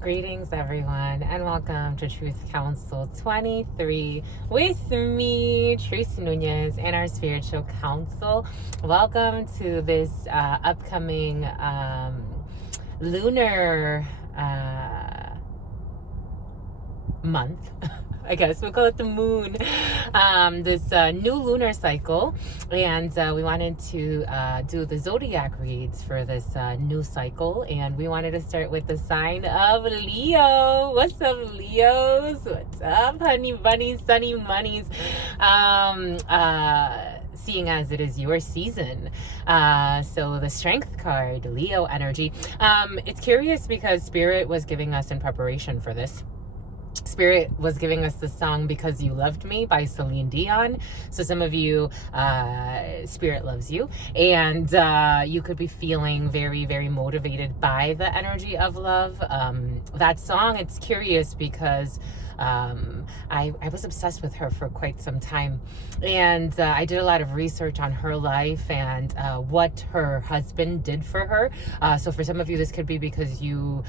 Greetings, everyone, and welcome to Truth Council 23 with me, Tracy Nunez, and our spiritual council. Welcome to this upcoming lunar month. I guess we'll call it the moon, this new lunar cycle, and we wanted to do the zodiac reads for this new cycle, and we wanted to start with the sign of Leo. What's up, Leos? What's up, honey bunnies, sunny monies? Seeing as it is your season, so the strength card, Leo energy. It's curious because Spirit was giving us in preparation for this. Spirit was giving us the song Because You Loved Me by Celine Dion. So some of you, Spirit loves you, and you could be feeling very, very motivated by the energy of love. That song, it's curious because I was obsessed with her for quite some time, and I did a lot of research on her life and what her husband did for her. So for some of you, this could be because you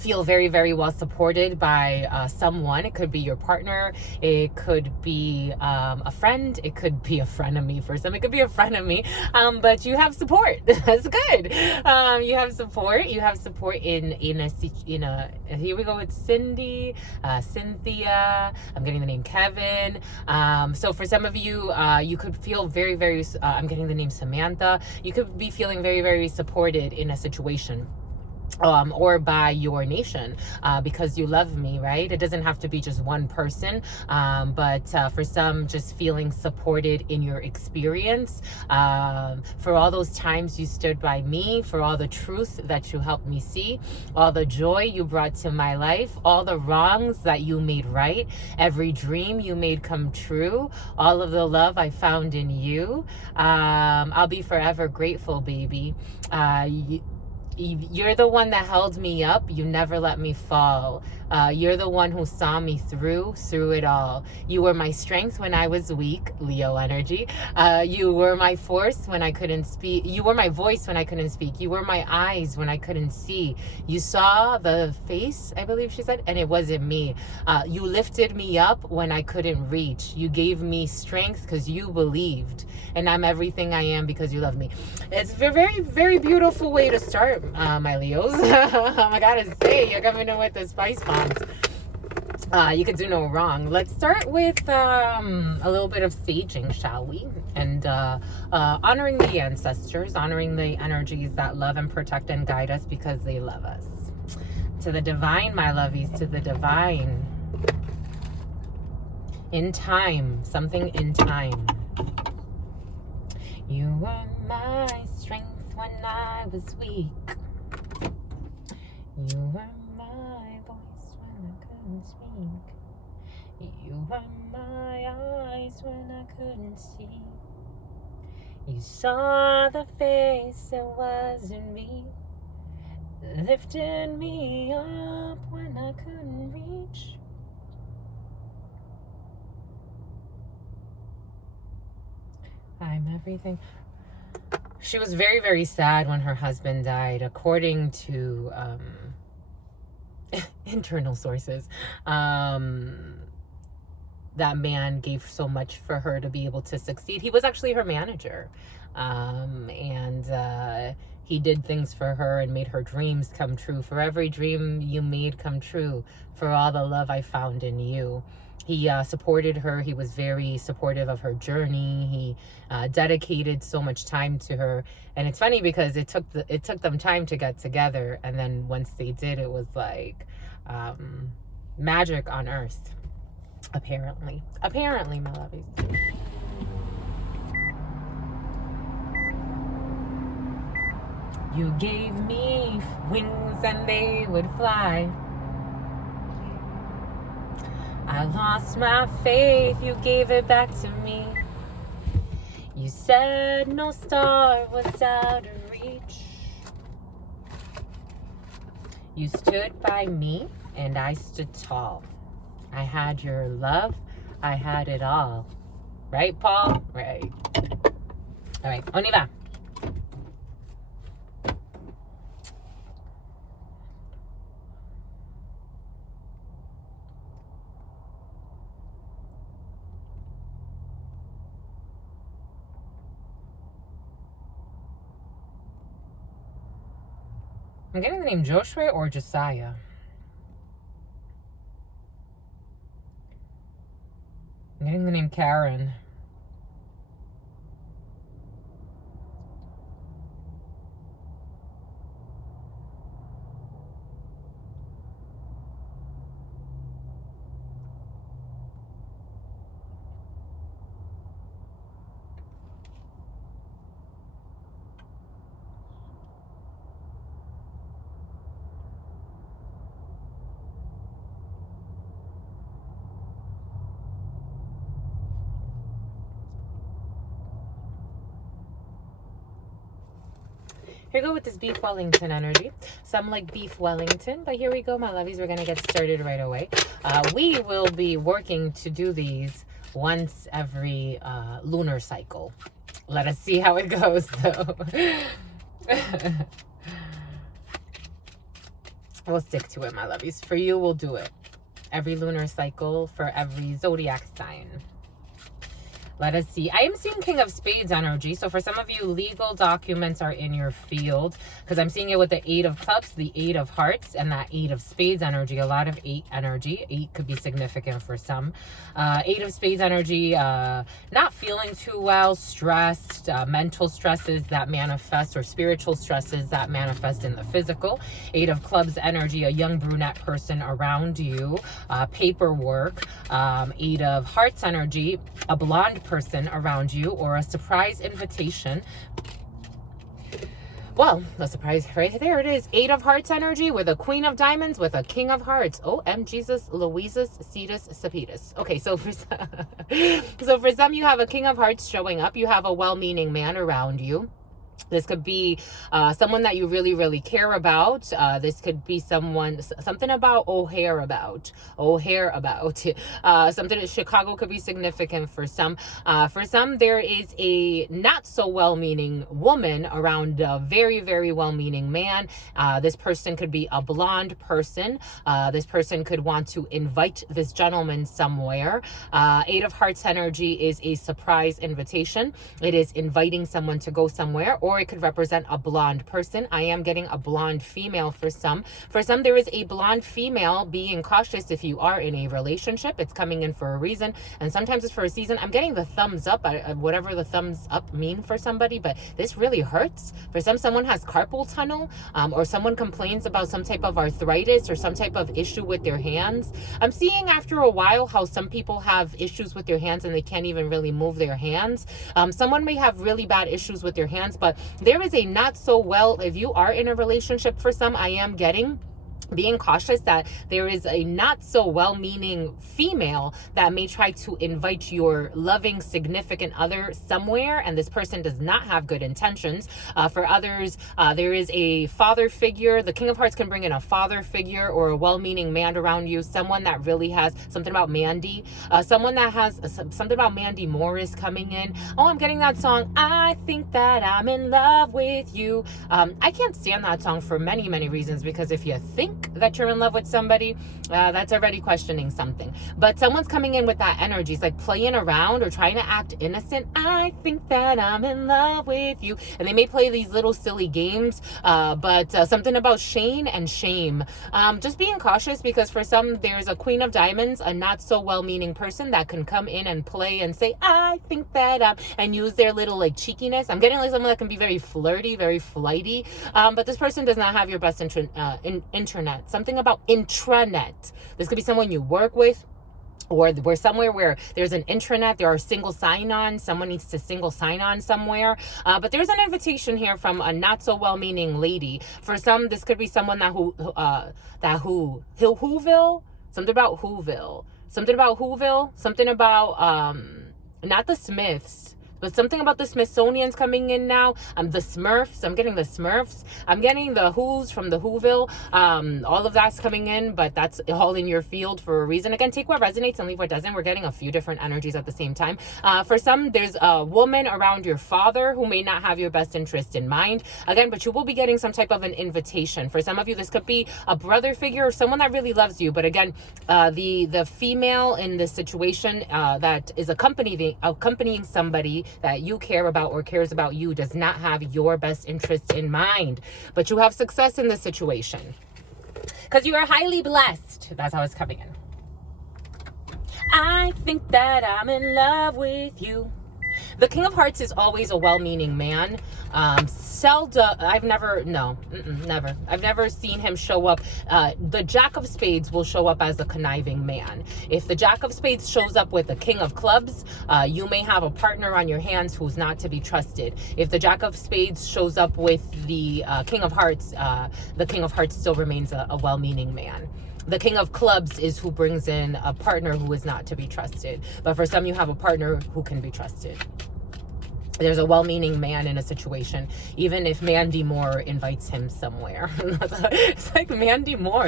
feel very, very well supported by someone. It could be your partner, it could be a friend, it could be a frenemy for some, it could be a frenemy, but you have support. That's good. You have support in a here we go with Cindy, Cynthia, I'm getting the name Kevin. So for some of you, you could feel very, very I'm getting the name Samantha. You could be feeling very, very supported in a situation, or by your nation, because you love me, right? It doesn't have to be just one person, but for some, just feeling supported in your experience, for all those times you stood by me, for all the truth that you helped me see, all the joy you brought to my life, all the wrongs that you made right, every dream you made come true, all of the love I found in you. I'll be forever grateful, baby. You're the one that held me up. You never let me fall. You're the one who saw me through it all. You were my strength when I was weak, Leo energy. You were my force when I couldn't speak. You were my voice when I couldn't speak. You were my eyes when I couldn't see. You saw the face, I believe she said, and it wasn't me. You lifted me up when I couldn't reach. You gave me strength because you believed. And I'm everything I am because you love me. It's a very, very beautiful way to start, my Leos. I gotta say, you're coming in with the spice bombs. You could do no wrong. Let's start with a little bit of saging, shall we? And honoring the ancestors, honoring the energies that love and protect and guide us because they love us. To the divine, my lovies, to the divine. In time, something in time. You were my strength when I was weak. You were my voice when I couldn't speak. You were my eyes when I couldn't see. You saw the face that wasn't me, lifted me up when I couldn't reach. I'm everything. She was very, very sad when her husband died, according to internal sources. That man gave so much for her to be able to succeed. He was actually her manager, and he did things for her and made her dreams come true. For every dream you made come true, for all the love I found in you. He supported her. He was very supportive of her journey. He dedicated so much time to her. And it's funny because it took them time to get together. And then once they did, it was like magic on earth. Apparently, my lovies. You gave me wings and they would fly. I lost my faith, you gave it back to me. You said no star was out of reach. You stood by me and I stood tall. I had your love, I had it all. Right, Paul? Right. All right, on y va. I'm getting the name Joshua or Josiah. I'm getting the name Karen. Here we go with this beef Wellington energy. Some like beef Wellington, but here we go, my lovies. We're going to get started right away. We will be working to do these once every lunar cycle. Let us see how it goes, though. We'll stick to it, my lovies. For you, we'll do it every lunar cycle for every zodiac sign. Let us see. I am seeing King of Spades energy. So for some of you, legal documents are in your field, because I'm seeing it with the 8 of Cups, the 8 of Hearts, and that 8 of Spades energy. A lot of 8 energy. 8 could be significant for some. 8 of Spades energy, not feeling too well, stressed, mental stresses that manifest, or spiritual stresses that manifest in the physical. 8 of Clubs energy, a young brunette person around you, paperwork. 8 of Hearts energy, a blonde person around you, or a surprise invitation. Well, the surprise right there it is. 8 of Hearts energy with a Queen of Diamonds with a King of Hearts. Oh, Jesus, Louises, Cetus, Sapitus. Okay, so for some, you have a King of Hearts showing up. You have a well-meaning man around you. This could be someone that you really, really care about. This could be something about O'Hare about. Something in Chicago could be significant for some. For some, there is a not so well-meaning woman around a very, very well-meaning man. This person could be a blonde person. This person could want to invite this gentleman somewhere. 8 of Hearts energy is a surprise invitation. It is inviting someone to go somewhere, or it could represent a blonde person. I am getting a blonde female for some. For some, there is a blonde female. Being cautious if you are in a relationship. It's coming in for a reason, and sometimes it's for a season. I'm getting the thumbs up, whatever the thumbs up mean for somebody, but this really hurts. For some, someone has carpal tunnel, or someone complains about some type of arthritis or some type of issue with their hands. I'm seeing after a while how some people have issues with their hands and they can't even really move their hands. Someone may have really bad issues with their hands, but there is a not so well, if you are in a relationship, for some, I am getting being cautious that there is a not so well-meaning female that may try to invite your loving significant other somewhere, and this person does not have good intentions. For others, there is a father figure. The King of Hearts can bring in a father figure or a well-meaning man around you, someone that really has something about Mandy, someone that has something about Mandy Morris coming in. Oh, I'm getting that song, I Think That I'm in Love With You. I can't stand that song for many, many reasons, because if you think that you're in love with somebody, that's already questioning something. But someone's coming in with that energy. It's like playing around or trying to act innocent. I think that I'm in love with you. And they may play these little silly games, but something about Shane and shame. Just being cautious, because for some, there's a Queen of Diamonds, a not so well-meaning person that can come in and play and say, I think that and use their little like cheekiness. I'm getting like someone that can be very flirty, very flighty. But this person does not have your best internet. Something about intranet. This could be someone you work with, or we're somewhere where there's an intranet, there are single sign-on, someone needs to single sign on somewhere. But there's an invitation here from a not so well-meaning lady. For some, this could be someone Whoville, something about Whoville, something about not the Smiths, but something about the Smithsonian's coming in now. The Smurfs. I'm getting the Smurfs. I'm getting the Who's from the Whoville. All of that's coming in, but that's all in your field for a reason. Again, take what resonates and leave what doesn't. We're getting a few different energies at the same time. For some, there's a woman around your father who may not have your best interest in mind. Again, but you will be getting some type of an invitation. For some of you, this could be a brother figure or someone that really loves you. But again, the female in this situation that is accompanying somebody that you care about or cares about you does not have your best interest in mind. But you have success in this situation because you are highly blessed. That's how it's coming in. I think that I'm in love with you. The King of Hearts is always a well-meaning man. Seldom, never. I've never seen him show up. The Jack of Spades will show up as a conniving man. If the Jack of Spades shows up with the King of Clubs, you may have a partner on your hands who's not to be trusted. If the Jack of Spades shows up with the King of Hearts still remains a well-meaning man. The King of Clubs is who brings in a partner who is not to be trusted. But for some, you have a partner who can be trusted. There's a well-meaning man in a situation, even if Mandy Moore invites him somewhere. It's like, Mandy Moore.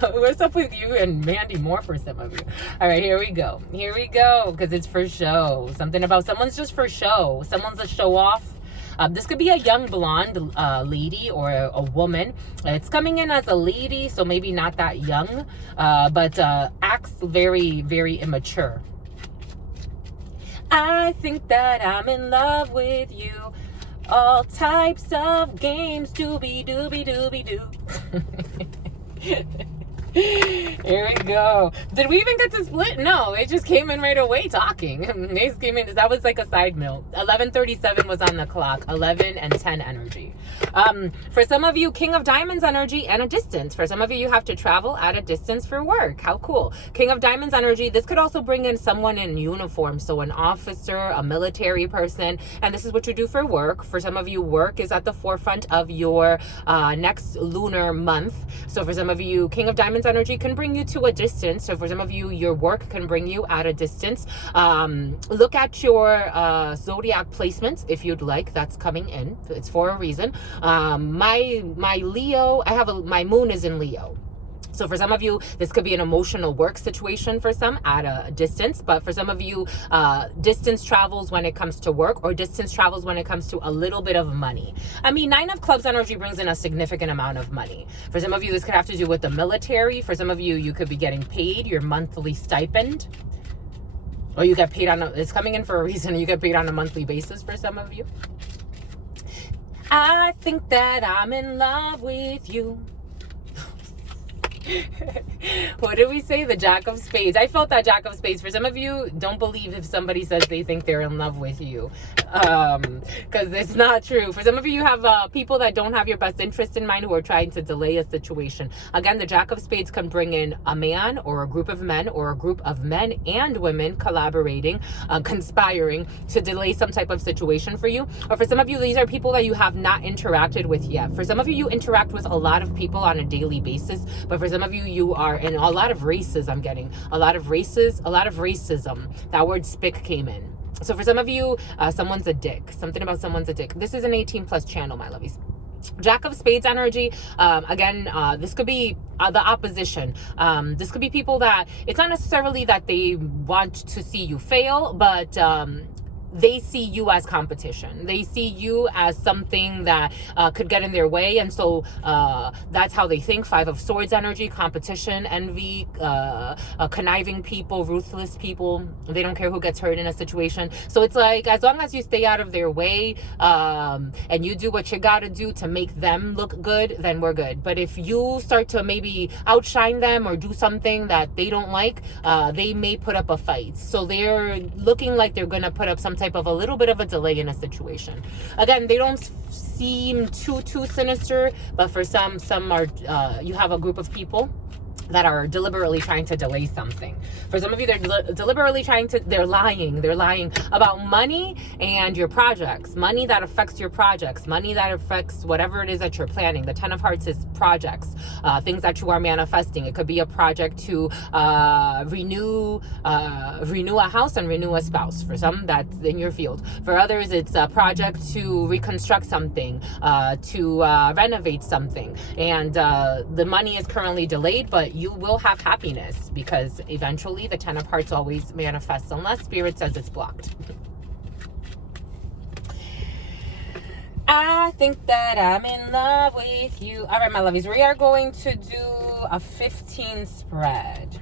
What's up with you and Mandy Moore for some of you? All right, here we go. Here we go, because it's for show. Something about someone's just for show. Someone's a show off. This could be a young blonde lady or a woman. It's coming in as a lady, so maybe not that young, but acts very, very immature. I think that I'm in love with you. All types of games, doobie doobie doobie doo. Here we go. Did we even get to split? No, it just came in right away talking. They just came in. That was like a side note. 11:37 was on the clock. 11 and 10 energy. For some of you, King of Diamonds energy and a distance. For some of you, you have to travel at a distance for work. How cool. King of Diamonds energy. This could also bring in someone in uniform. So an officer, a military person. And this is what you do for work. For some of you, work is at the forefront of your next lunar month. So for some of you, King of Diamonds energy can bring you to a distance. So for some of you, your work can bring you at a distance. Look at your zodiac placements if you'd like. That's coming in. It's for a reason. My Leo, my moon is in Leo. So for some of you, this could be an emotional work situation for some at a distance. But for some of you, distance travels when it comes to work, or distance travels when it comes to a little bit of money. I mean, 9 of Clubs energy brings in a significant amount of money. For some of you, this could have to do with the military. For some of you, you could be getting paid your monthly stipend. Or you get paid it's coming in for a reason. You get paid on a monthly basis for some of you. I think that I'm in love with you. What did we say? The Jack of Spades. I felt that Jack of Spades. For some of you, don't believe if somebody says they think they're in love with you, because it's not true. For some of you, you have people that don't have your best interest in mind who are trying to delay a situation. Again, the Jack of Spades can bring in a man or a group of men or a group of men and women collaborating, conspiring to delay some type of situation for you. Or for some of you, these are people that you have not interacted with yet. For some of you, you interact with a lot of people on a daily basis, but for some of you, you are in a lot of races. I'm getting a lot of races, a lot of racism. That word spick came in. So for some of you, someone's a dick. Something about someone's a dick. This is an 18+ channel, my lovies. Jack of Spades energy. Again, this could be the opposition. This could be people that it's not necessarily that they want to see you fail, but they see you as competition. They see you as something that could get in their way. And so that's how they think. 5 of Swords energy, competition, envy, conniving people, ruthless people. They don't care who gets hurt in a situation. So it's like, as long as you stay out of their way and you do what you got to do to make them look good, then we're good. But if you start to maybe outshine them or do something that they don't like, they may put up a fight. So they're looking like they're going to put up some type of a little bit of a delay in a situation. Again, they don't seem too sinister, but for some are you have a group of people that are deliberately trying to delay something. For some of you, they're deliberately they're lying about money and your projects, money that affects your projects, money that affects whatever it is that you're planning. The 10 of Hearts is projects, things that you are manifesting. It could be a project to renew a house and renew a spouse. For some, that's in your field. For others, it's a project to reconstruct something, to renovate something. And the money is currently delayed, but you will have happiness, because eventually the 10 of Hearts always manifests, unless Spirit says it's blocked. I think that I'm in love with you. All right, my lovies, we are going to do a 15 spread.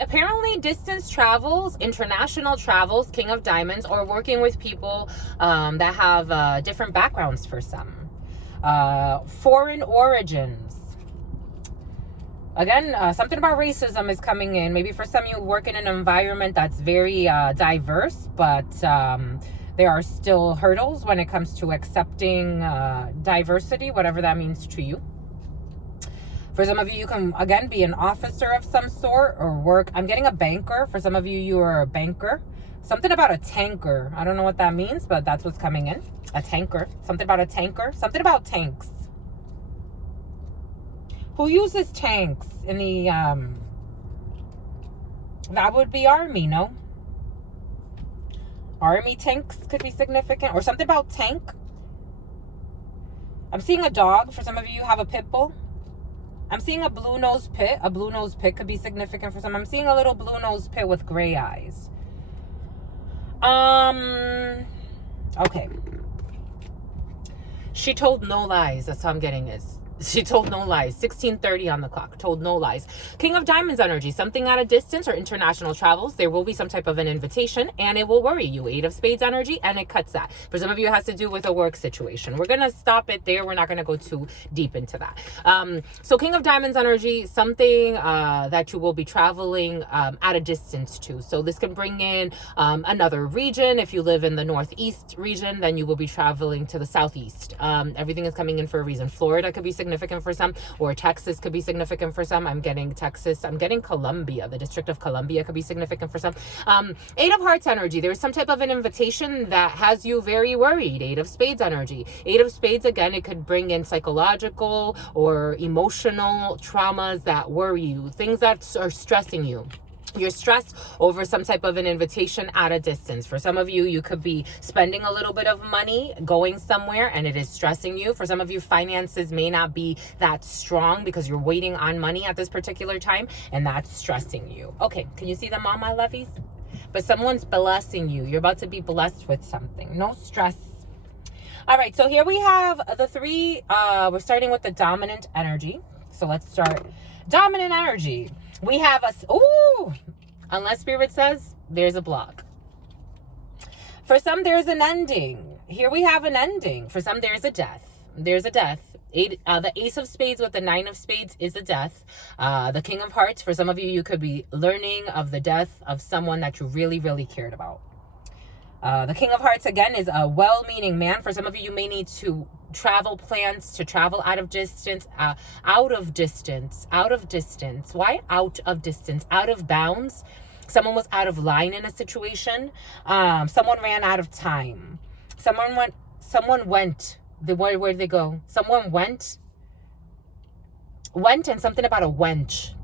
Apparently distance travels, international travels, King of Diamonds, or working with people that have different backgrounds for some. Foreign origins. Again, something about racism is coming in. Maybe for some you work in an environment that's very diverse, but there are still hurdles when it comes to accepting diversity, whatever that means to you. For some of you, you can, again, be an officer of some sort or work. I'm getting a banker. For some of you, you are a banker. Something about a tanker. I don't know what that means, but that's what's coming in. A tanker. Something about a tanker. Something about tanks. Who uses tanks in the, that would be army, no? Army tanks could be significant. Or something about tank. I'm seeing a dog. For some of you, you have a pit bull. I'm seeing a blue nose pit. A blue nose pit could be significant for some. I'm seeing a little blue nose pit with gray eyes. Okay. She told no lies. That's how I'm getting is. She told no lies. 16:30 on the clock. Told no lies. King of Diamonds energy. Something at a distance or international travels. There will be some type of an invitation and it will worry you. 8 of Spades energy and it cuts that. For some of you, it has to do with a work situation. We're going to stop it there. We're not going to go too deep into that. So King of Diamonds energy, something that you will be traveling at a distance to. So this can bring in another region. If you live in the Northeast region, then you will be traveling to the Southeast. Everything is coming in for a reason. Florida could be significant for some, or Texas could be significant for some. I'm getting Texas. I'm getting Columbia. The District of Columbia could be significant for some. 8 of Hearts energy. There's some type of an invitation that has you very worried. 8 of Spades energy. 8 of Spades, again, it could bring in psychological or emotional traumas that worry you, things that are stressing you. You're stressed over some type of an invitation at a distance. For some of you, you could be spending a little bit of money going somewhere and it is stressing you. For some of you, finances may not be that strong because you're waiting on money at this particular time and that's stressing you. Okay, can you see them all, my lovies? But someone's blessing you. You're about to be blessed with something. No stress. All right, so here we have the 3. We're starting with the dominant energy. So let's start. Dominant energy. We have unless Spirit says there's a block. For some, there's an ending. Here we have an ending. For some, there's a death. There's a death. The Ace of Spades with the 9 of Spades is a death. The King of Hearts, for some of you, you could be learning of the death of someone that you really, really cared about. The King of Hearts, again, is a well-meaning man. For some of you, you may need to travel plans to travel out of distance. Why out of distance? Out of bounds. Someone was out of line in a situation. Someone ran out of time. Someone went. Where did they go? Someone went and something about a wench.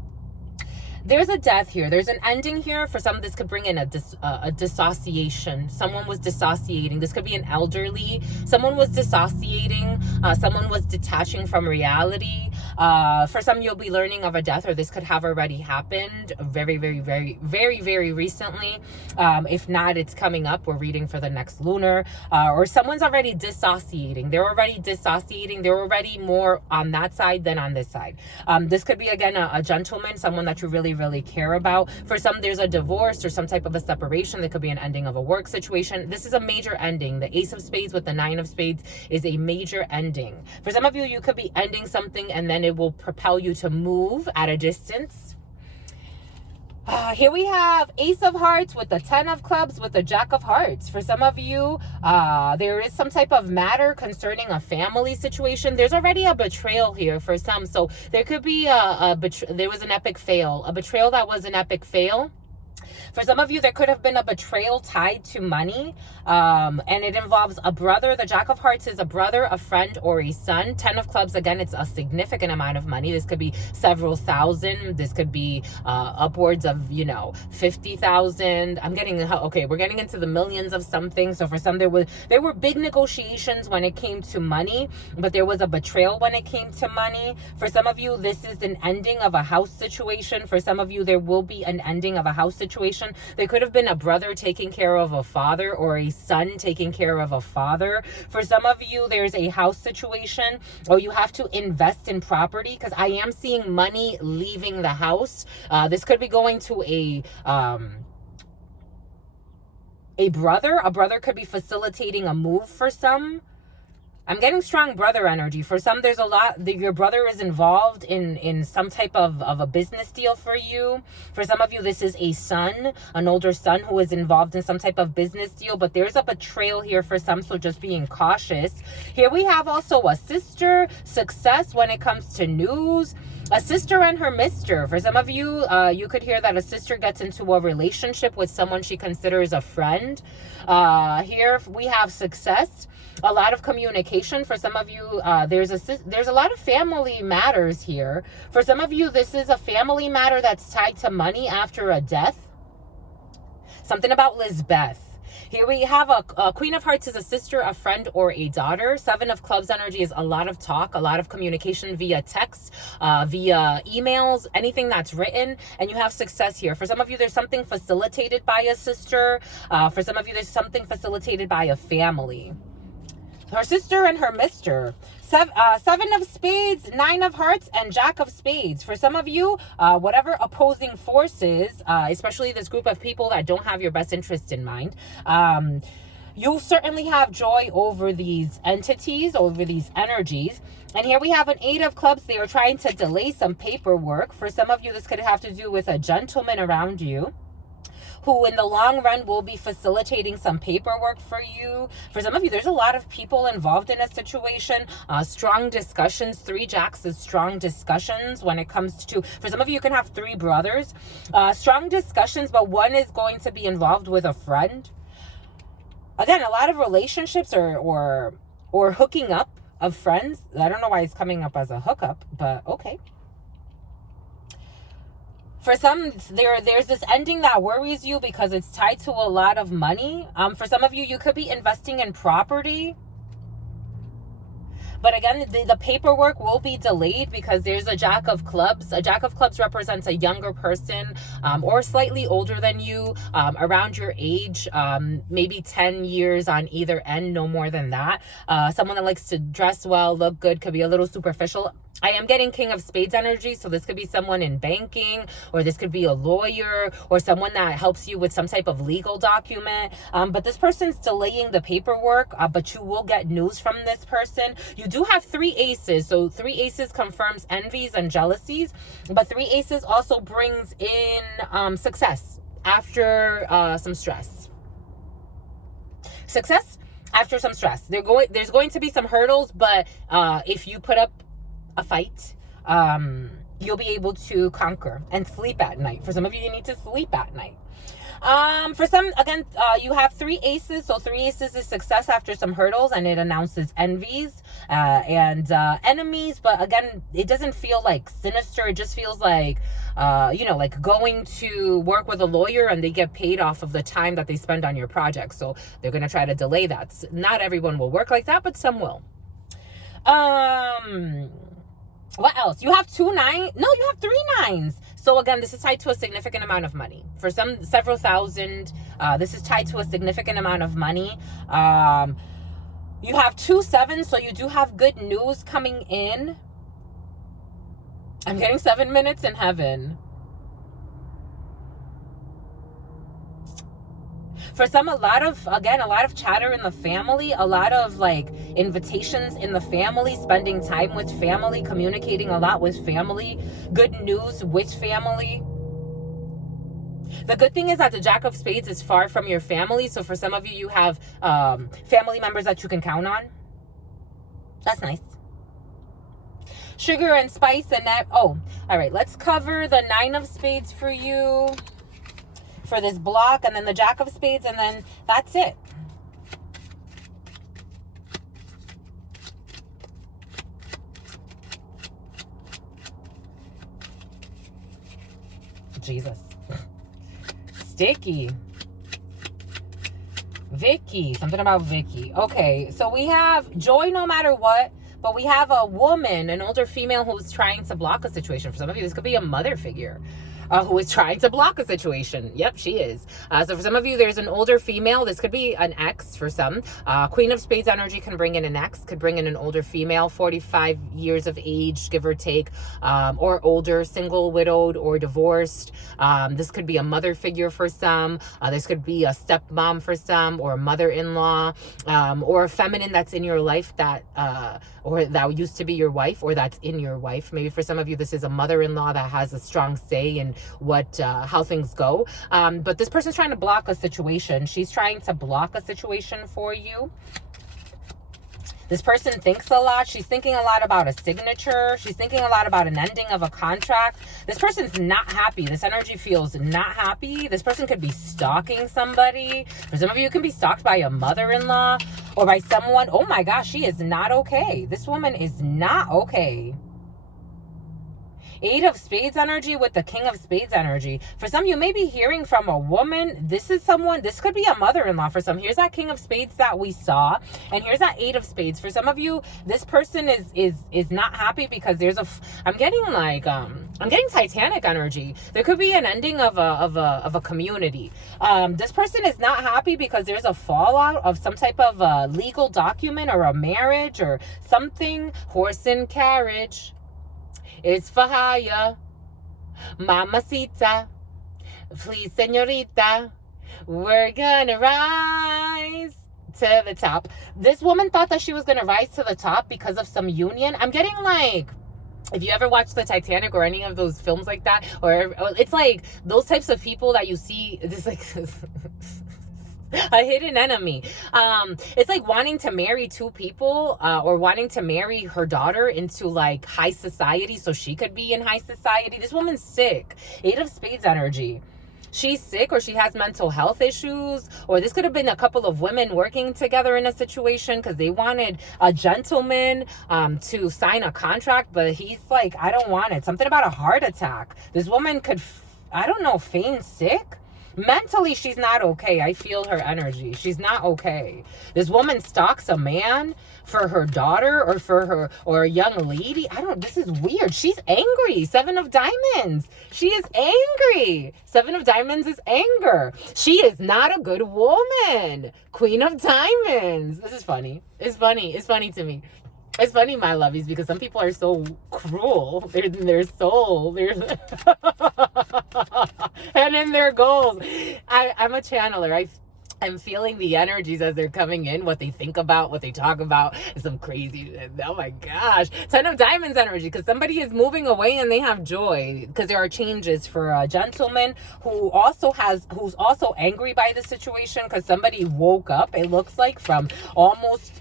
There's a death here. There's an ending here. For some, this could bring in a dissociation. Someone was dissociating. This could be an elderly. Someone was dissociating. Someone was detaching from reality. For some, you'll be learning of a death, or this could have already happened very, very, very, very, very recently. If not, it's coming up. We're reading for the next lunar. Or someone's already dissociating. They're already dissociating. They're already more on that side than on this side. This could be, again, a gentleman, someone that you really care about. For some, there's a divorce or some type of a separation. That could be an ending of a work situation. This is a major ending. The Ace of Spades with the 9 of Spades is a major ending. For some of you, you could be ending something and then it will propel you to move at a distance. Here we have Ace of Hearts with the 10 of Clubs with the Jack of Hearts. For some of you, there is some type of matter concerning a family situation. There's already a betrayal here for some. So there could be there was an epic fail. A betrayal that was an epic fail. For some of you, there could have been a betrayal tied to money, and it involves a brother. The Jack of Hearts is a brother, a friend, or a son. 10 of Clubs, again, it's a significant amount of money. This could be several thousand. This could be upwards of, 50,000. I'm getting, okay, we're getting into the millions of something. So for some, there were big negotiations when it came to money, but there was a betrayal when it came to money. For some of you, this is an ending of a house situation. For some of you, there will be an ending of a house situation. situation. There could have been a brother taking care of a father, or a son taking care of a father. For some of you, there's a house situation, or you have to invest in property, because I am seeing money leaving the house. This could be going to a brother. A brother could be facilitating a move for some. I'm getting strong brother energy. For some, there's a lot, your brother is involved in some type of a business deal for you. For some of you, this is a son, an older son who is involved in some type of business deal, but there's a betrayal here for some, so just being cautious. Here we have also a sister, success when it comes to news. A sister and her mister. For some of you, you could hear that a sister gets into a relationship with someone she considers a friend. Here we have success. A lot of communication. For some of you, there's a lot of family matters here. For some of you, this is a family matter that's tied to money after a death. Something about Lizbeth. Here we have a Queen of Hearts is a sister, a friend, or a daughter. Seven of Clubs energy is a lot of talk, a lot of communication via text, via emails, anything that's written, and you have success here. For some of you, there's something facilitated by a sister. For some of you, there's something facilitated by a family. Her sister and her mister. Seven of Spades, Nine of Hearts, and Jack of Spades. For some of you, whatever opposing forces, especially this group of people that don't have your best interest in mind, you'll certainly have joy over these entities, over these energies. And here we have an Eight of Clubs. They are trying to delay some paperwork. For some of you, this could have to do with a gentleman around you, who in the long run will be facilitating some paperwork for you. For some of you, there's a lot of people involved in a situation. Strong discussions. Three Jacks is strong discussions when it comes to, for some of you, you can have three brothers. Strong discussions, but one is going to be involved with a friend. Again, a lot of relationships or hooking up of friends. I don't know why it's coming up as a hookup, but okay. For some, there's this ending that worries you because it's tied to a lot of money. For some of you, you could be investing in property. But again, the paperwork will be delayed because there's a Jack of Clubs. A Jack of Clubs represents a younger person or slightly older than you, around your age, maybe 10 years on either end, no more than that. Someone that likes to dress well, look good, could be a little superficial. I am getting King of Spades energy, so this could be someone in banking, or this could be a lawyer, or someone that helps you with some type of legal document. But this person's delaying the paperwork, but you will get news from this person. You do have three aces, so three aces confirms envies and jealousies, but three aces also brings in success after some stress. Success after some stress. There's going to be some hurdles, but if you put up a fight, you'll be able to conquer and sleep at night. For some of you, you need to sleep at night. For some, again, you have three aces. So three aces is success after some hurdles, and it announces envies and enemies. But again, it doesn't feel like sinister. It just feels like, like going to work with a lawyer and they get paid off of the time that they spend on your project. So they're going to try to delay that. Not everyone will work like that, but some will. What else? You have two nines. No, you have three nines. So again, this is tied to a significant amount of money. For some, several thousand. This is tied to a significant amount of money. You have 2 sevens, so you do have good news coming in. I'm getting 7 minutes in heaven. For some, a lot of chatter in the family, a lot of like invitations in the family, spending time with family, communicating a lot with family, good news with family. The good thing is that the Jack of Spades is far from your family. So for some of you, you have family members that you can count on. That's nice. Sugar and spice and that. Oh, all right. Let's cover the 9 of Spades for you, for this block, and then the Jack of Spades, and then that's it. Jesus. Sticky. Vicky. Something about Vicky. Okay, so we have joy no matter what, but we have a woman, an older female, who's trying to block a situation. For some of you, this could be a mother figure. who is trying to block a situation. Yep, she is. So for some of you, there's an older female. This could be an ex for some. Queen of Spades energy can bring in an ex, could bring in an older female, 45 years of age, give or take, or older, single, widowed, or divorced. This could be a mother figure for some. This could be a stepmom for some, or a mother-in-law, or a feminine that's in your life that, or that used to be your wife, or that's in your wife. Maybe for some of you, this is a mother-in-law that has a strong say in what, how things go. But this person's trying to block a situation. She's trying to block a situation for you. This person thinks a lot. She's thinking a lot about a signature. She's thinking a lot about an ending of a contract. This person's not happy. This energy feels not happy. This person could be stalking somebody. For some of you, it can be stalked by a mother-in-law or by someone. Oh my gosh, she is not okay. This woman is not okay. 8 of Spades energy with the King of Spades energy. For some, you may be hearing from a woman. This is someone, this could be a mother-in-law for some. Here's that King of Spades that we saw. And here's that 8 of Spades. For some of you, this person is not happy because there's I'm getting like, I'm getting Titanic energy. There could be an ending of a community. This person is not happy because there's a fallout of some type of a legal document or a marriage or something. Horse and carriage. It's for hire. Mamacita. Please, señorita. We're gonna rise to the top. This woman thought that she was gonna rise to the top because of some union. I'm getting like, if you ever watch the Titanic or any of those films like that, or it's like those types of people that you see, this like a hidden enemy. It's like wanting to marry 2 people, or wanting to marry her daughter into like high society so she could be in high society. This woman's sick. 8 of Spades energy. She's sick, or she has mental health issues, or this could have been a couple of women working together in a situation because they wanted a gentleman to sign a contract, but he's like, I don't want it. Something about a heart attack. This woman could, I don't know, feign sick. Mentally, she's not okay. I feel her energy. She's not okay. This woman stalks a man for her daughter or for her, or a young lady. This is weird. She's angry. 7 of Diamonds. She is angry. 7 of Diamonds is anger. She is not a good woman. Queen of Diamonds. This is funny. It's funny. It's funny to me. It's funny, my lovies, because some people are so cruel. They're in their soul. And in their goals. I'm a channeler. I'm feeling the energies as they're coming in, what they think about, what they talk about. Some crazy shit. Oh my gosh. 10 of Diamonds energy, because somebody is moving away and they have joy. Because there are changes for a gentleman who's also angry by the situation because somebody woke up, it looks like, from almost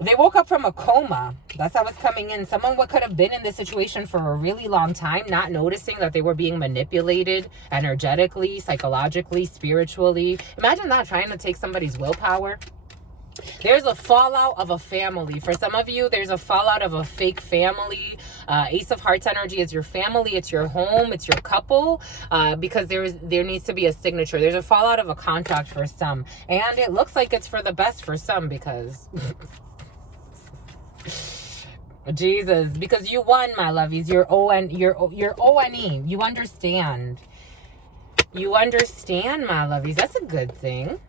they woke up from a coma. That's how it's coming in. Someone could have been in this situation for a really long time, not noticing that they were being manipulated energetically, psychologically, spiritually. Imagine that, trying to take somebody's willpower. There's a fallout of a family. For some of you, there's a fallout of a fake family. Ace of Hearts energy is your family. It's your home. It's your couple. Because there needs to be a signature. There's a fallout of a contract for some. And it looks like it's for the best for some because... Jesus, because you won, my lovies. You're O-N-E. You understand. You understand, my lovies. That's a good thing.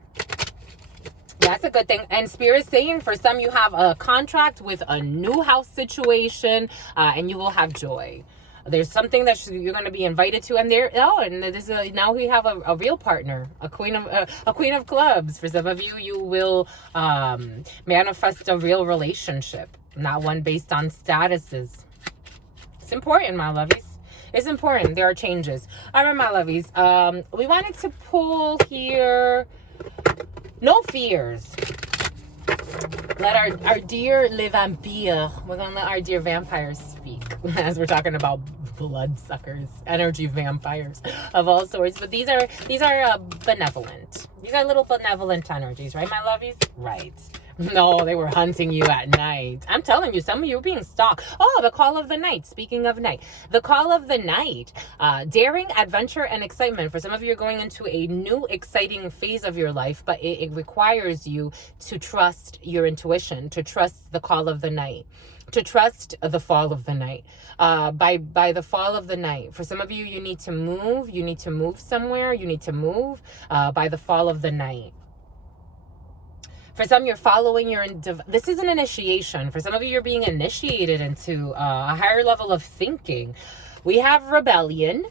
That's a good thing. And Spirit's saying for some, you have a contract with a new house situation, and you will have joy. There's something that you're going to be invited to, and now we have a real partner, a queen of clubs. For some of you, you will manifest a real relationship, not one based on statuses. It's important, my lovies. It's important. There are changes. All right, my lovies. We wanted to pull here. No fears. Let our dear le vampire, we're going to let our dear vampires speak as we're talking about bloodsuckers, energy vampires of all sorts. But these are benevolent. These are little benevolent energies, right, my lovies? Right. No, they were hunting you at night. I'm telling you, some of you are being stalked. Oh, the call of the night. Speaking of night, the call of the night. Daring, adventure, and excitement. For some of you, are going into a new exciting phase of your life, but it requires you to trust your intuition, to trust the call of the night. to trust the fall of the night. By the fall of the night, for some of you, you need to move. You need to move somewhere. You need to move by the fall of the night. For some, you're following this is an initiation. For some of you, you're being initiated into a higher level of thinking. We have rebellion.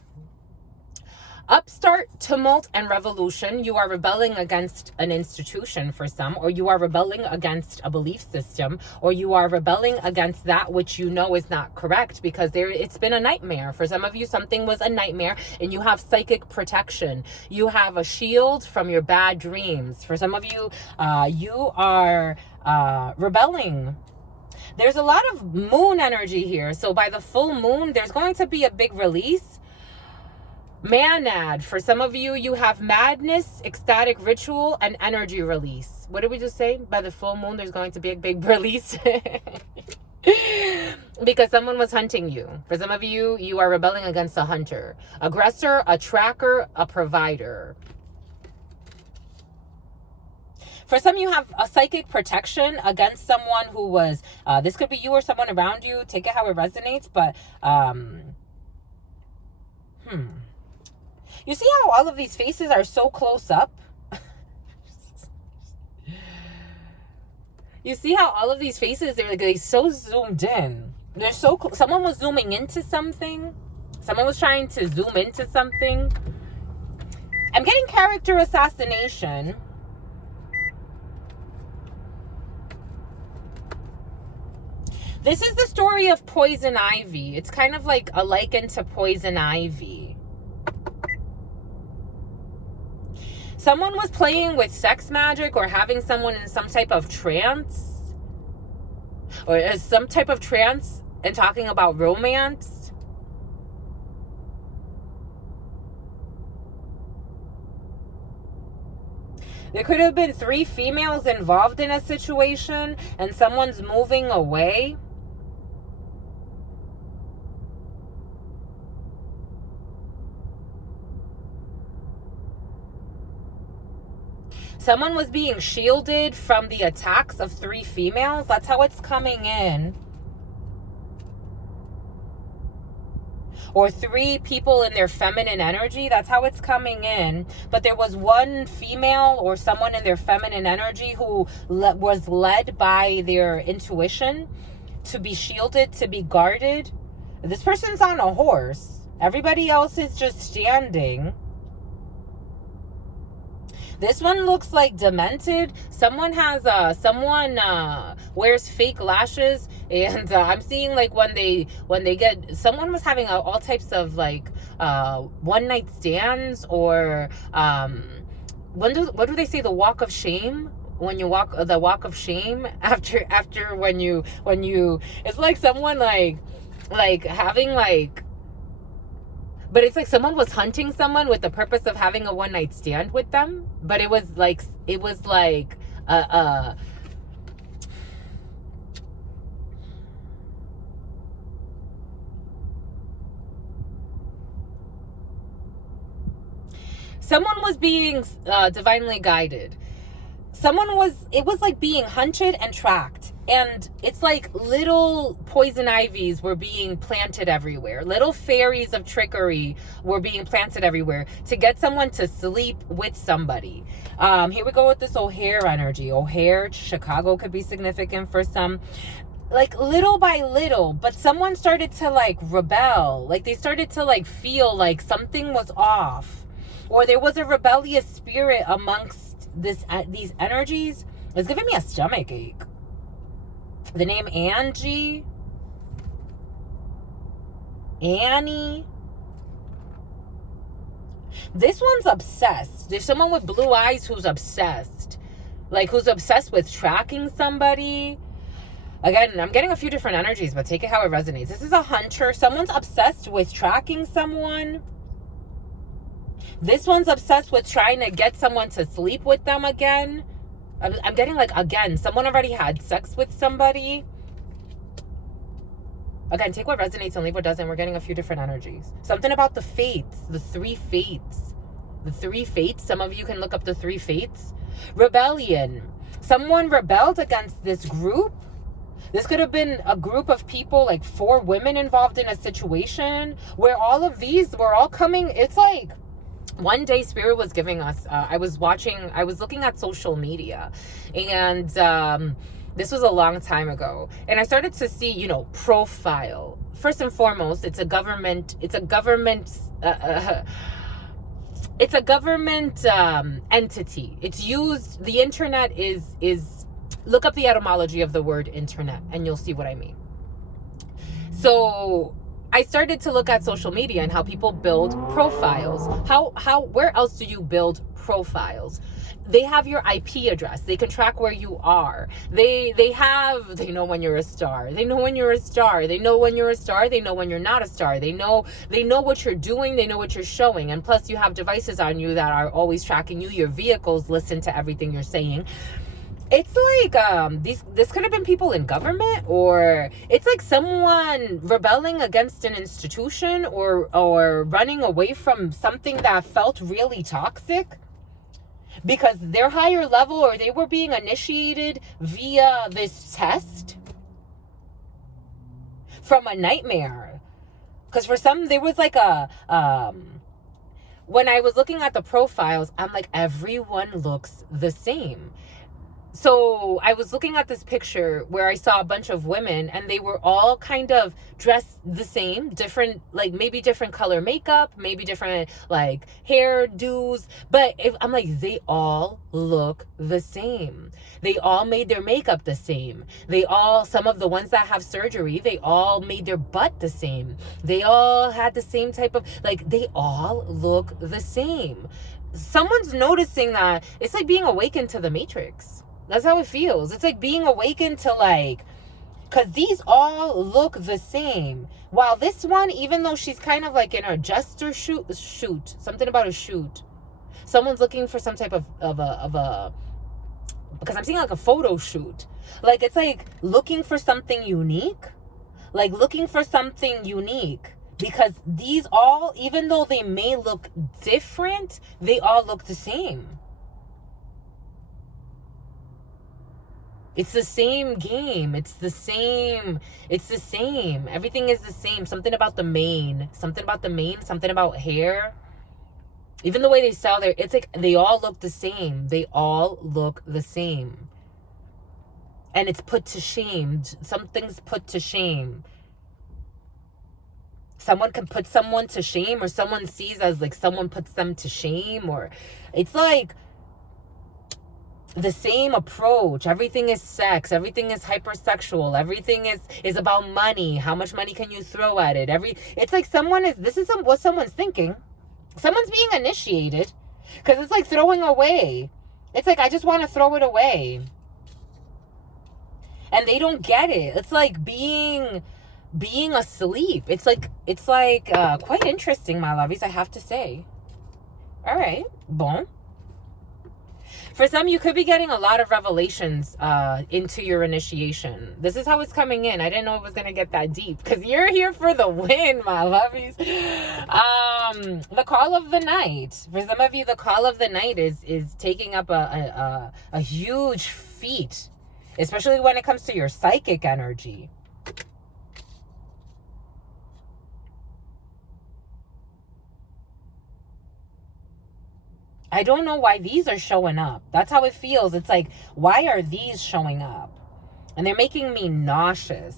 Upstart, tumult, and revolution. You are rebelling against an institution for some, or you are rebelling against a belief system, or you are rebelling against that which you know is not correct because it's been a nightmare. For some of you, something was a nightmare and you have psychic protection. You have a shield from your bad dreams. For some of you, you are rebelling. There's a lot of moon energy here. So by the full moon, there's going to be a big release. Manad. For some of you, you have madness, ecstatic ritual, and energy release. What did we just say? By the full moon, there's going to be a big release. Because someone was hunting you. For some of you, you are rebelling against a hunter. Aggressor, a tracker, a provider. For some, you have a psychic protection against someone who was, this could be you or someone around you. Take it how it resonates, but, You see how all of these faces are so close up? You see how all of these faces, they're so zoomed in. They're so someone was zooming into something. Someone was trying to zoom into something. I'm getting character assassination. This is the story of poison ivy. It's kind of like a liken to poison ivy. Someone was playing with sex magic or having someone in some type of trance. Or some type of trance and talking about romance. There could have been 3 females involved in a situation and someone's moving away. Someone was being shielded from the attacks of 3 females. That's how it's coming in. Or 3 people in their feminine energy. That's how it's coming in. But there was 1 female or someone in their feminine energy who was led by their intuition to be shielded, to be guarded. This person's on a horse. Everybody else is just standing. This one looks like demented. Someone has wears fake lashes, and I'm seeing like when they get, someone was having all types of like one night stands, or what do they say, the walk of shame? When you walk the walk of shame after when you it's like someone like having like, but it's like someone was hunting someone with the purpose of having a one night stand with them. But it was like someone was being divinely guided. It was like being hunted and tracked. And it's like little poison ivies were being planted everywhere. Little fairies of trickery were being planted everywhere to get someone to sleep with somebody. Here we go with this O'Hare energy. O'Hare, Chicago could be significant for some. Like little by little, but someone started to like rebel. Like they started to like feel like something was off. Or there was a rebellious spirit amongst these energies. It's giving me a stomach ache. The name Angie, Annie. This one's obsessed. There's someone with blue eyes who's obsessed. Like who's obsessed with tracking somebody. Again, I'm getting a few different energies, but take it how it resonates. This is a hunter. Someone's obsessed with tracking someone. This one's obsessed with trying to get someone to sleep with them again. I'm getting like, again, someone already had sex with somebody. Again, take what resonates and leave what doesn't. We're getting a few different energies. Something about the fates, the 3 fates. The 3 fates. Some of you can look up the 3 fates. Rebellion. Someone rebelled against this group. This could have been a group of people, like 4 women involved in a situation where all of these were all coming. It's like one day Spirit was giving us, I was looking at social media, and this was a long time ago, and I started to see, profile. First and foremost, it's a government entity. It's used, the internet is look up the etymology of the word internet and you'll see what I mean. So I started to look at social media and how people build profiles. Where else do you build profiles? They have your IP address. They can track where you are. They know when you're a star. They know when you're a star. They know when you're a star. They know when you're not a star. They know what you're doing. They know what you're showing. And plus you have devices on you that are always tracking you. Your vehicles listen to everything you're saying. It's like this could have been people in government, or it's like someone rebelling against an institution or running away from something that felt really toxic because they're higher level, or they were being initiated via this test from a nightmare. Because for some, there was like when I was looking at the profiles, I'm like, everyone looks the same. So I was looking at this picture where I saw a bunch of women and they were all kind of dressed the same, different, like maybe different color makeup, maybe different like hairdos. But I'm like, they all look the same. They all made their makeup the same. Some of the ones that have surgery, they all made their butt the same. They all had the same type of, like, they all look the same. Someone's noticing that. It's like being awakened to the Matrix. That's how it feels. It's like being awakened to, like, because these all look the same. While this one, even though she's kind of like in a jester shoot, something about a shoot. Someone's looking for some type of a, because I'm seeing like a photo shoot. Like, it's like looking for something unique. Like looking for something unique. Because these all, even though they may look different, they all look the same. It's the same game. It's the same. Everything is the same. Something about the mane. Something about hair. Even the way they style their, it's like they all look the same. They all look the same. And it's put to shame. Something's put to shame. Someone can put someone to shame, or someone sees as like someone puts them to shame, or it's like the same approach. Everything is sex. Everything is hypersexual. Everything is about money. How much money can you throw at it? It's like this is what someone's thinking. Someone's being initiated, because it's like throwing away. It's like, I just want to throw it away. And they don't get it. It's like being asleep. It's like quite interesting, my lovies, I have to say. All right. Bon. For some, you could be getting a lot of revelations into your initiation. This is how it's coming in. I didn't know it was going to get that deep, because you're here for the win, my lovies. The call of the night. For some of you, the call of the night is taking up a huge feat, especially when it comes to your psychic energy. I don't know why these are showing up. That's how it feels. It's like, why are these showing up? And they're making me nauseous.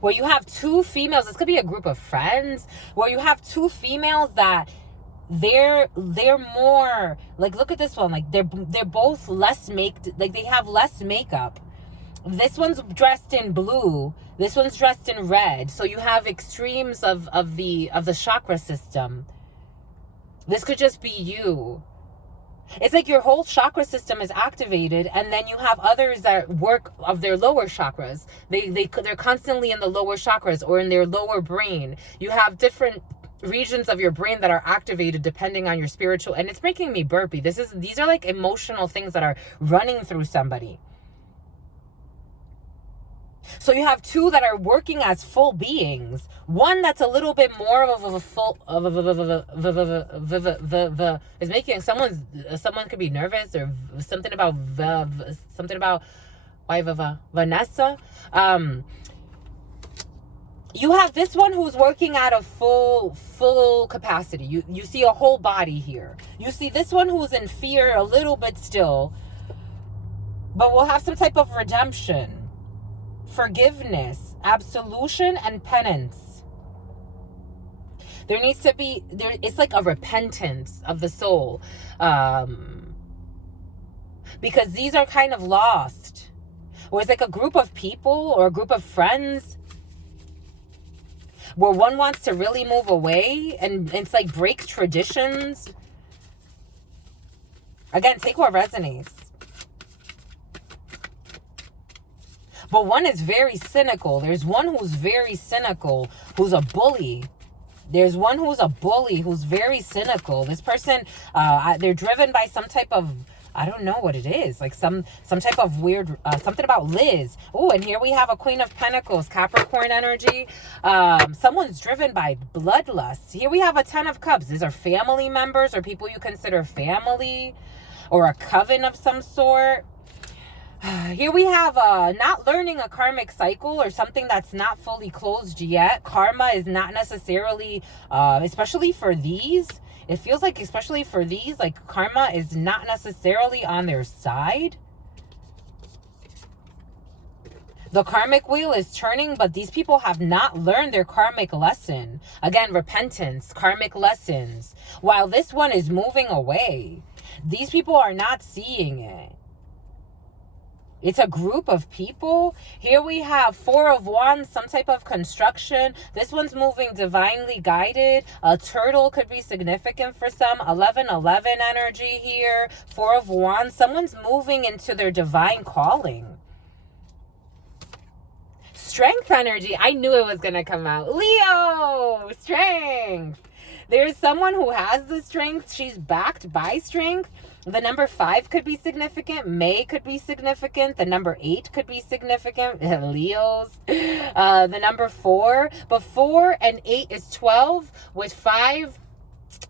Where you have 2 females, this could be a group of friends, where you have 2 females that they're more like, look at this one, like they're both less like they have less makeup. This one's dressed in blue, this one's dressed in red. So you have extremes of the chakra system. This could just be you. It's like your whole chakra system is activated, and then you have others that work of their lower chakras. They're constantly in the lower chakras or in their lower brain. You have different regions of your brain that are activated depending on your spiritual, and it's making me burpy. These are like emotional things that are running through somebody. So you have two that are working as full beings. One that's a little bit more of a full is making someone could be nervous or something about why Vanessa. You have this one who's working at a full capacity. You see a whole body here. You see this one who's in fear a little bit still, but will have some type of redemption, forgiveness, absolution, and penance. There needs to be it's like a repentance of the soul, because these are kind of lost, or it's like a group of people or a group of friends where one wants to really move away, and it's like break traditions. Again, take what resonates. But one is very cynical. There's one who's very cynical, who's a bully. There's one who's a bully, who's very cynical. This person, they're driven by some type of, I don't know what it is. Like some type of weird, something about Liz. Oh, and here we have a Queen of Pentacles, Capricorn energy. Someone's driven by bloodlust. Here we have a Ten of Cups. These are family members or people you consider family, or a coven of some sort. Here we have not learning a karmic cycle, or something that's not fully closed yet. Karma is not necessarily, especially for these, it feels like especially for these, like karma is not necessarily on their side. The karmic wheel is turning, but these people have not learned their karmic lesson. Again, repentance, karmic lessons. While this one is moving away, these people are not seeing it. It's a group of people. Here we have Four of Wands, some type of construction. This one's moving divinely guided. A turtle could be significant for some. 11-11 energy here. Four of Wands. Someone's moving into their divine calling. Strength energy. I knew it was going to come out. Leo, strength. There's someone who has the strength. She's backed by strength. The number 5 could be significant. May could be significant. The number 8 could be significant. Leos. The number 4. But 4 and 8 is 12. With 5,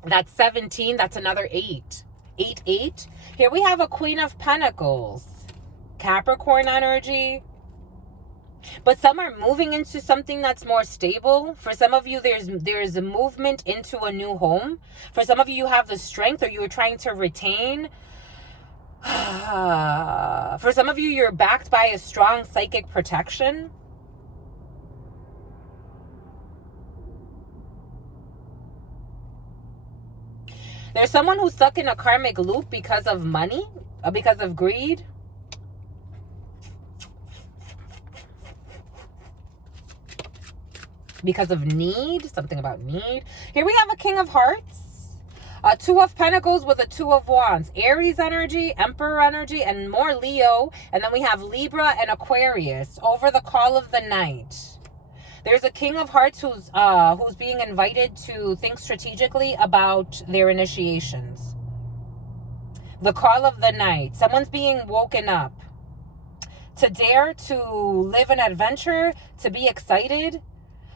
that's 17. That's another 8. 8, 8. Here we have a Queen of Pentacles. Capricorn energy. But some are moving into something that's more stable. For some of you, there's a movement into a new home. For some of you, you have the strength, or you're trying to retain. For some of you, you're backed by a strong psychic protection. There's someone who's stuck in a karmic loop because of money, because of greed. Because of need, something about need. Here we have a King of Hearts, a Two of Pentacles with a Two of Wands, Aries energy, Emperor energy, and more Leo. And then we have Libra and Aquarius over the call of the night. There's a King of Hearts who's being invited to think strategically about their initiations. The call of the night. Someone's being woken up to dare to live an adventure, to be excited.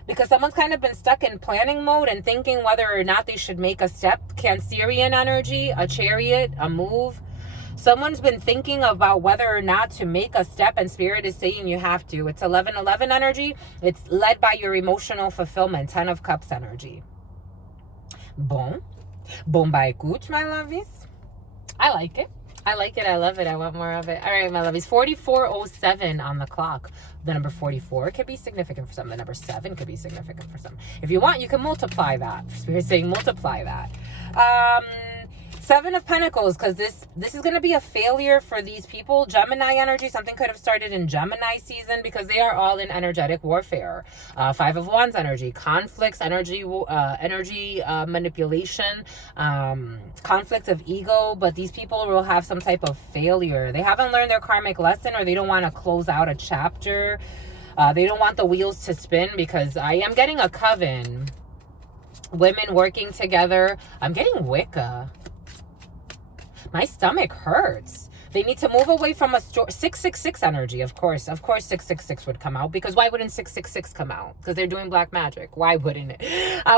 Because someone's kind of been stuck in planning mode and thinking whether or not they should make a step. Cancerian energy, a Chariot, a move. Someone's been thinking about whether or not to make a step, and Spirit is saying you have to. It's 11-11 energy. It's led by your emotional fulfillment. 10 of Cups energy. Bon bah écoute, my lovies. I like it. I like it. I love it. I want more of it. All right, my lovies. 44:07 on the clock. The number 44 could be significant for some. The number 7 could be significant for some. If you want, you can multiply that. Spirit's saying multiply that. 7 of Pentacles, because this is going to be a failure for these people. Gemini energy, something could have started in Gemini season, because they are all in energetic warfare. 5 of Wands energy, conflicts, energy manipulation, conflicts of ego, but these people will have some type of failure. They haven't learned their karmic lesson, or they don't want to close out a chapter. They don't want the wheels to spin, because I am getting a coven. Women working together. I'm getting Wicca. My stomach hurts. They need to move away from a 666 energy, of course. Of course 666 would come out, because why wouldn't 666 come out? Because they're doing black magic. Why wouldn't it?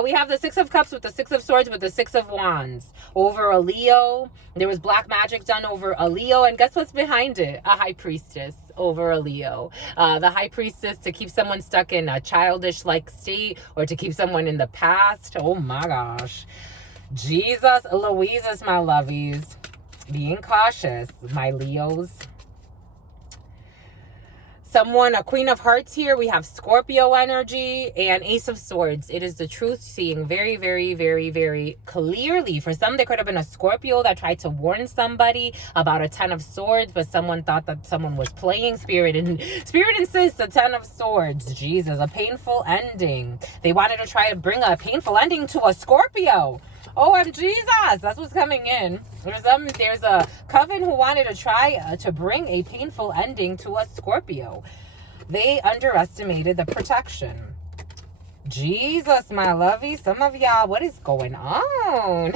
We have the 6 of Cups with the 6 of Swords with the 6 of Wands over a Leo. There was black magic done over a Leo, and guess what's behind it? A High Priestess over a Leo. The High Priestess to keep someone stuck in a childish like state, or to keep someone in the past. Oh my gosh. Jesus Louises, my lovies. Being cautious, my Leos. Someone, a Queen of Hearts here. We have Scorpio energy and Ace of Swords. It is the truth, seeing very, very, very, very clearly. For some, there could have been a Scorpio that tried to warn somebody about a 10 of Swords, but someone thought that someone was playing. Spirit insists a 10 of Swords. Jesus, a painful ending. They wanted to try to bring a painful ending to a Scorpio. OM Jesus, that's what's coming in. There's a coven who wanted to try to bring a painful ending to a Scorpio. They underestimated the protection. Jesus, my lovey, some of y'all, what is going on?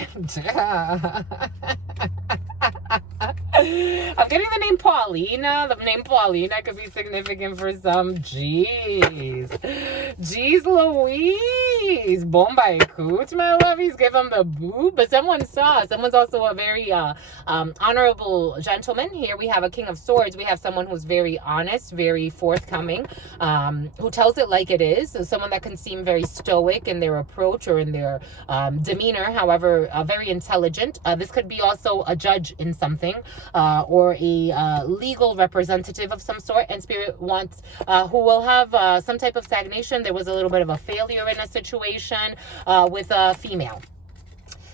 I'm getting the name Paulina. The name Paulina could be significant for some. Jeez Louise. Bombay coot, my lovies. Give him the boo. But someone's also a very honorable gentleman. Here we have a King of Swords. We have someone who's very honest, very forthcoming, who tells it like it is. So someone that can seem very stoic in their approach or in their demeanor. However, very intelligent. This could be also a judge in something, or a legal representative of some sort, and Spirit wants who will have some type of stagnation. There was a little bit of a failure in a situation with a female.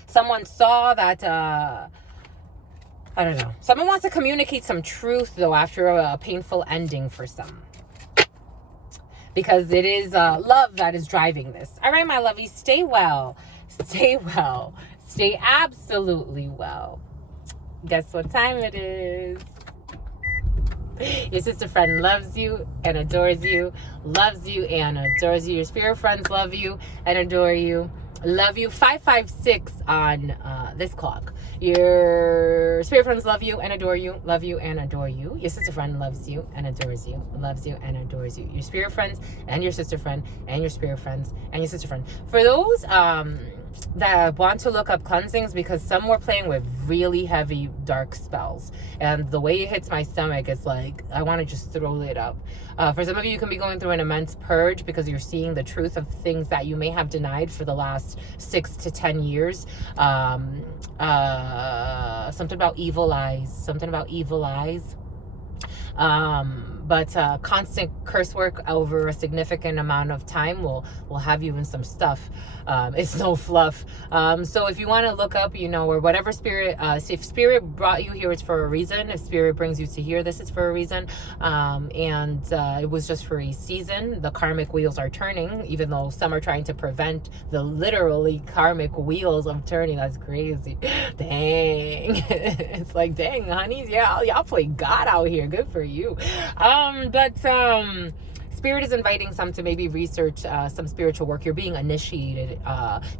Someone saw that I don't know, someone wants to communicate some truth though after a painful ending for some, because it is love that is driving this. All right, my lovies, stay well, stay absolutely well. Guess what time it is? Your sister friend loves you and adores you, loves you and adores you. Your spirit friends love you and adore you. Love you. 556 on this clock. Your spirit friends love you and adore you, love you and adore you. Your sister friend loves you and adores you, loves you and adores you. Your spirit friends and your sister friend and your spirit friends and your sister friend. For those that want to look up cleansings, because some were playing with really heavy dark spells, and the way it hits my stomach is like I want to just throw it up. For some of you, you can be going through an immense purge because you're seeing the truth of things that you may have denied for the last 6 to 10 years. Something about evil eyes, but constant curse work over a significant amount of time will have you in some stuff. It's no fluff. So if you want to look up, or whatever spirit, if spirit brought you here, it's for a reason. If spirit brings you to here, this is for a reason. And it was just for a season. The karmic wheels are turning, even though some are trying to prevent the literally karmic wheels of turning. That's crazy. Dang. It's like, dang, honeys. Yeah, y'all play God out here. Good for you. Spirit is inviting some to maybe research some spiritual work. You're being initiated.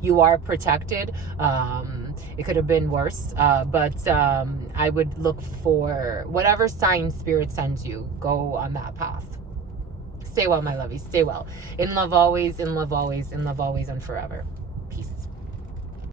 You are protected. It could have been worse, but I would look for whatever sign Spirit sends you. Go on that path. Stay well, my lovies. Stay well. In love always, in love always, in love always, and forever.